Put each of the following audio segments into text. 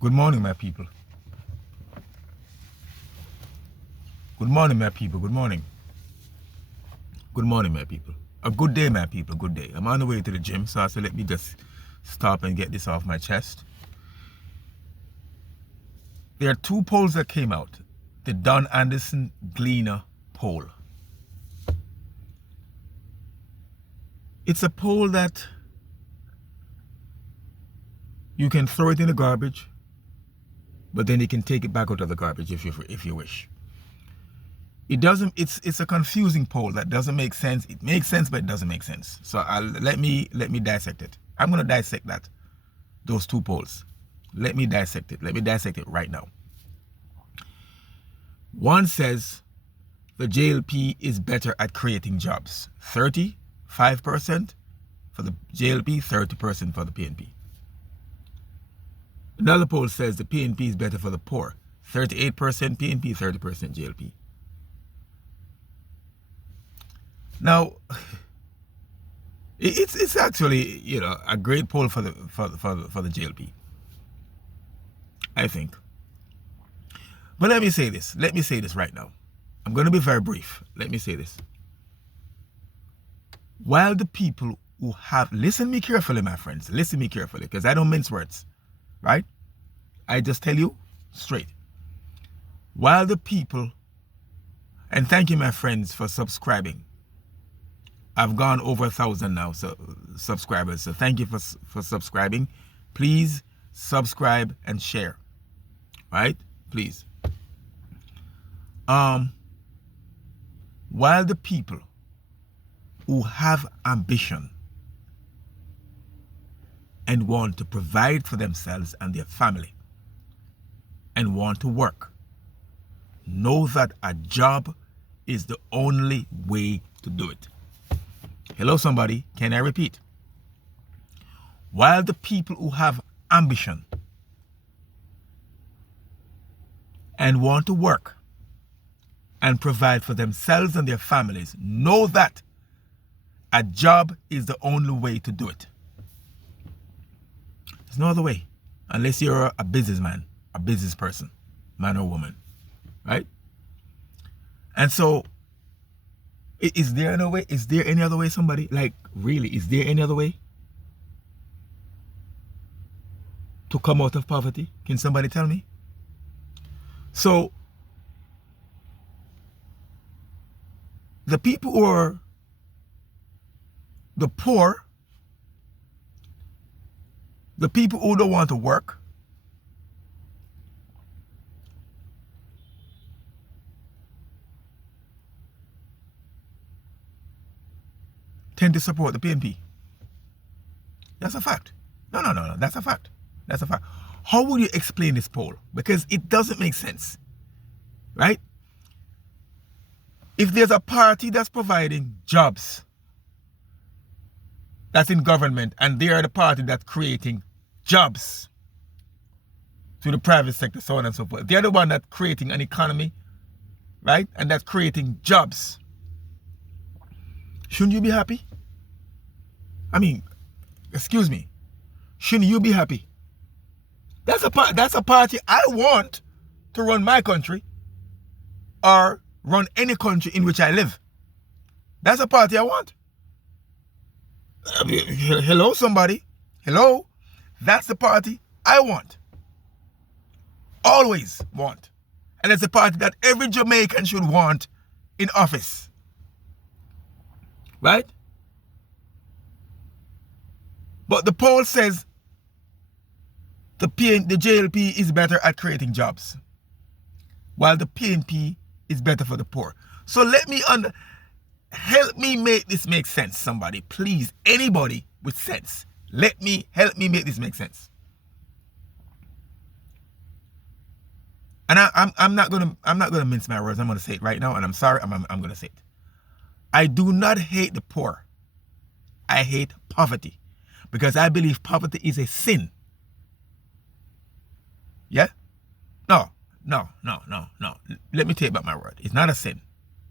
Good morning, my people. Good morning, my people. Good morning. Good morning, my people. A good day, my people. Good day. I'm on the way to the gym, so I said let me just stop and get this off my chest. There are two polls that came out. The Don Anderson Gleaner poll. It's a poll that you can throw it in the garbage, but then you can take it back out of the garbage if you wish. It doesn't. It's a confusing poll that doesn't make sense. It makes sense, but it doesn't make sense. So let me dissect it. I'm gonna dissect those two polls. Let me dissect it. Let me dissect it right now. One says the JLP is better at creating jobs. 35% for the JLP, 30% for the PNP. Another poll says the PNP is better for the poor. 38% PNP, 30% JLP. Now, it's actually, you know, a great poll for the JLP, I think. But let me say this. Let me say this right now. I'm going to be very brief. Let me say this. While the people who have, listen me carefully, my friends, listen me carefully, because I don't mince words, right? I just tell you straight. While the people, and thank you, my friends, for subscribing. I've gone over 1,000 now, so subscribers. So thank you for subscribing. Please subscribe and share, right? Please. While the people who have ambition and want to provide for themselves and their family and want to work, know that a job is the only way to do it. Hello, somebody. Can I repeat? While the people who have ambition and want to work and provide for themselves and their families know that a job is the only way to do it. There's no other way, unless you're a businessman, a business person, man or woman, right? And so, is there no way? Is there any other way, somebody? Like, really, is there any other way to come out of poverty? Can somebody tell me? So, the people who are the poor, the people who don't want to work, tend to support the PNP. That's a fact. No. That's a fact. That's a fact. How would you explain this poll? Because it doesn't make sense, right? If there's a party that's providing jobs, that's in government, and they are the party that's creating jobs to the private sector, so on and so forth. They're the one that's creating an economy, right? And that's creating jobs. Shouldn't you be happy? I mean, excuse me. Shouldn't you be happy? That's a party I want to run my country or run any country in which I live. That's a party I want. Hello, somebody. Hello. That's the party I want. Always want. And it's a party that every Jamaican should want in office. Right? But the poll says the JLP is better at creating jobs, while the PNP is better for the poor. So help me make this make sense, somebody. Please, anybody with sense. Help me make this make sense. And I'm not gonna mince my words. I'm gonna say it right now, and I'm sorry, I'm gonna say it. I do not hate the poor. I hate poverty, because I believe poverty is a sin. Yeah? No. Let me take back my word. It's not a sin.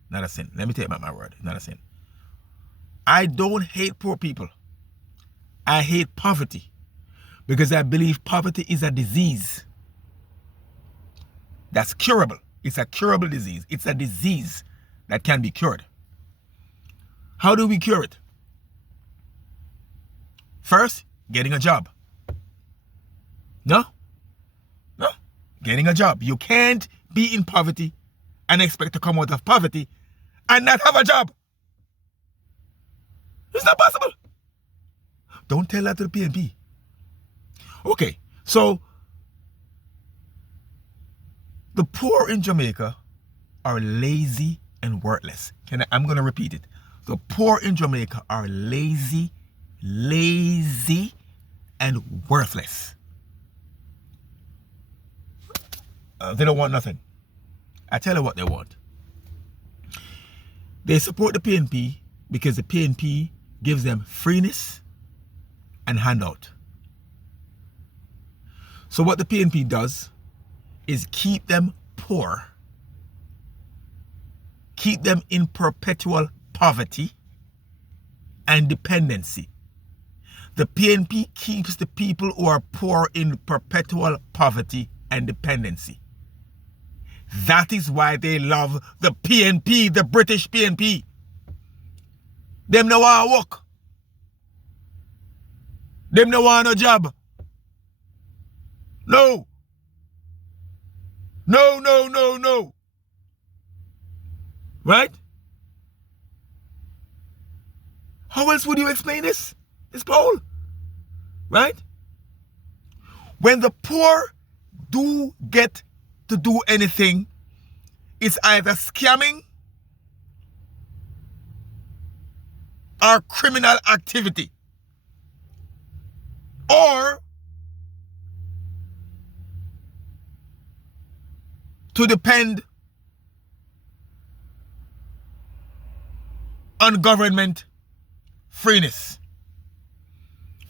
Not a sin. Let me take back my word. It's not a sin. I don't hate poor people. I hate poverty, because I believe poverty is a disease. That's curable. It's a curable disease. It's a disease that can be cured. How do we cure it? First, getting a job. No. Getting a job. You can't be in poverty and expect to come out of poverty and not have a job. It's not possible. Don't tell that to the PNP. Okay, so the poor in Jamaica are lazy and worthless. I'm going to repeat it. The poor in Jamaica are lazy and worthless. They don't want nothing. I tell you what they want. They support the PNP because the PNP gives them freeness and handout. So what the PNP does is keep them poor, keep them in perpetual poverty and dependency. The PNP keeps the people who are poor in perpetual poverty and dependency. That is why they love the PNP, the British PNP. Them no want work. Them no want no job. No. Right? How else would you explain this poll? Right? When the poor do get to do anything, it's either scamming or criminal activity, or to depend on government freeness.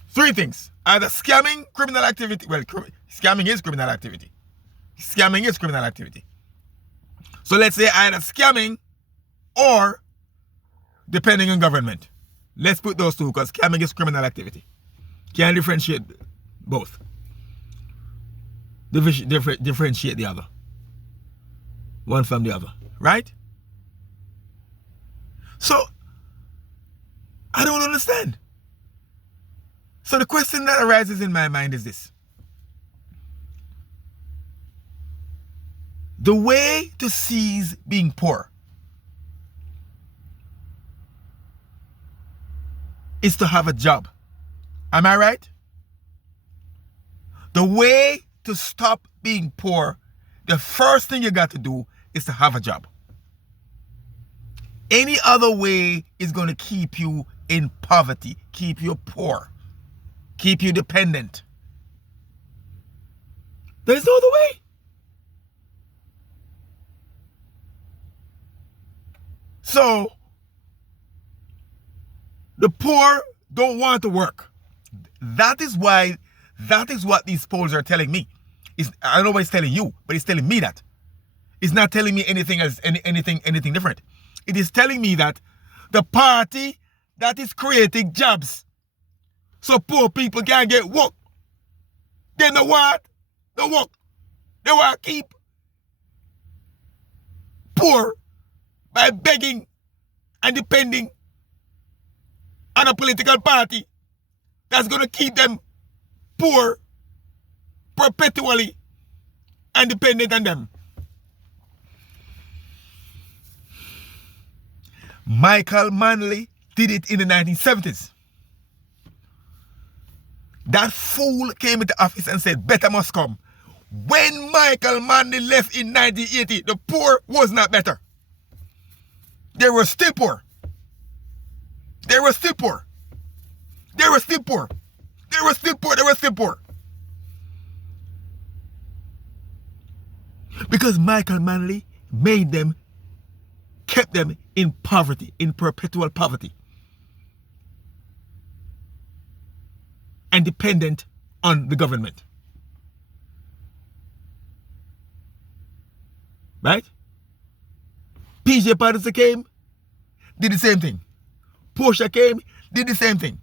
Three things: either scamming, criminal activity. Well, scamming is criminal activity. Scamming is criminal activity. So let's say either scamming or depending on government. Let's put those two because scamming is criminal activity. Can't differentiate both. Differentiate the other. One from the other. Right? So, I don't understand. So the question that arises in my mind is this. The way to cease being poor is to have a job. Am I right? The way to stop being poor, the first thing you got to do is to have a job. Any other way is going to keep you in poverty, keep you poor, keep you dependent. There's no other way. So, the poor don't want to work. That is what these polls are telling me. I don't know what it's telling you, but it's telling me that. It's not telling me anything else, anything different. It is telling me that the party that is creating jobs so poor people can get work, they don't want the work. They want to keep poor by begging and depending on a political party that's going to keep them poor perpetually and dependent on them. Michael Manley did it in the 1970s. That fool came into office and said, better must come. When Michael Manley left in 1980, the poor was not better. They were still poor. They were still poor. They were still poor. They were still poor. They were still poor. Because Michael Manley made them, kept them in poverty, in perpetual poverty. And dependent on the government. Right? PJ Patterson came, did the same thing. Portia came, did the same thing.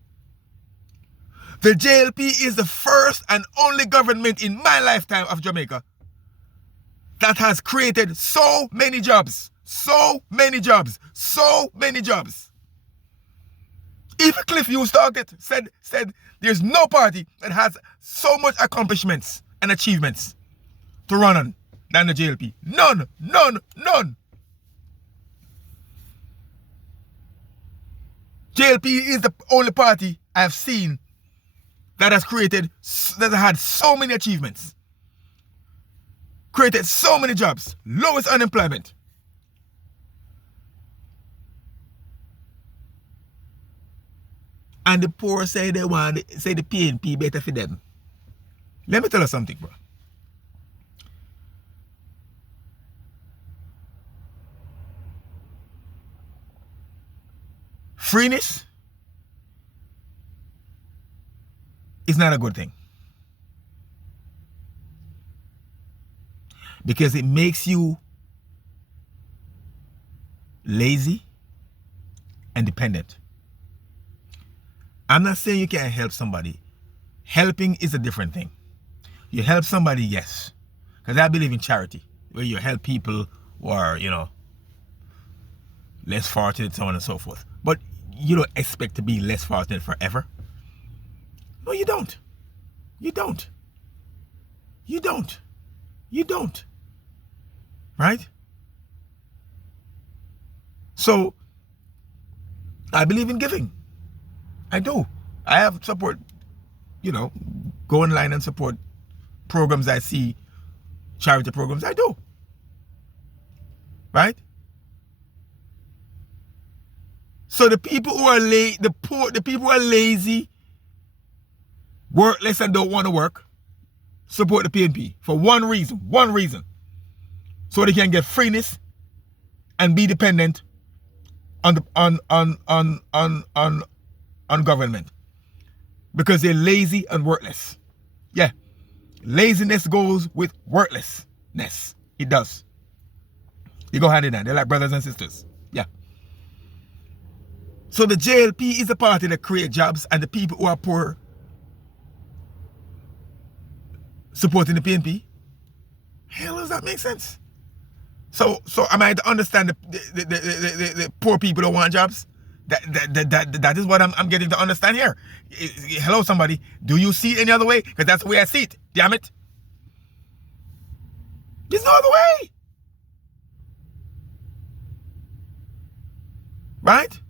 The JLP is the first and only government in my lifetime of Jamaica that has created so many jobs. So many jobs. So many jobs. Even Cliff Hughes said there's no party that has so much accomplishments and achievements to run on than the JLP. None. None. None. JLP is the only party I've seen that has had so many achievements. Created so many jobs. Lowest unemployment. And the poor say the PNP better for them. Let me tell you something, bro. Freeness is not a good thing. Because it makes you lazy and dependent. I'm not saying you can't help somebody. Helping is a different thing. You help somebody, yes. Because I believe in charity, where you help people who are, less fortunate, so on and so forth. But you don't expect to be less fortunate forever. No, you don't. You don't. You don't. You don't. Right? So, I believe in giving. I do. I have support, go online and support programs I see, charity programs. I do. Right? So the people who are the people who are lazy, workless and don't want to work, support the PNP for one reason. So they can get freeness and be dependent on government. Because they're lazy and worthless. Yeah. Laziness goes with worthlessness. It does. They go hand in hand. They're like brothers and sisters. Yeah. So the JLP is a party that creates jobs, and the people who are poor supporting the PNP. Hell, does that make sense? So am I to understand the poor people don't want jobs? That is what I'm getting to understand here. Hello, somebody. Do you see it any other way? Because that's the way I see it. Damn it. There's no other way. Right?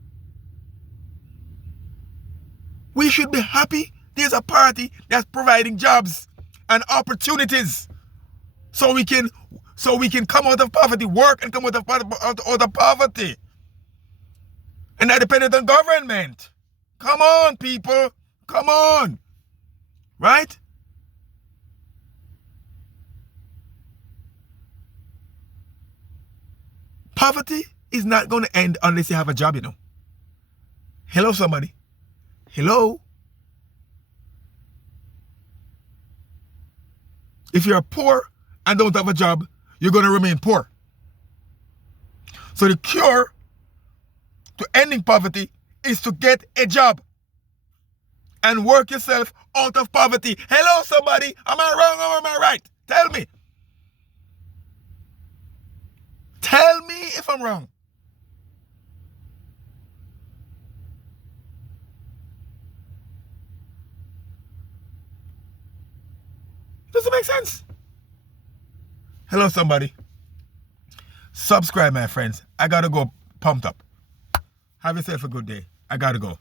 We should be happy there's a party that's providing jobs and opportunities so we can come out of poverty, work and come out of poverty. And not dependent on government. Come on, people. Come on. Right? Poverty is not going to end unless you have a job, Hello, somebody. Hello? If you're poor and don't have a job, you're going to remain poor. So the cure to ending poverty is to get a job and work yourself out of poverty. Hello, somebody. Am I wrong or am I right? Tell me. Tell me if I'm wrong. Does it make sense? Hello, somebody. Subscribe, my friends. I gotta go pumped up. Have yourself a good day. I gotta go.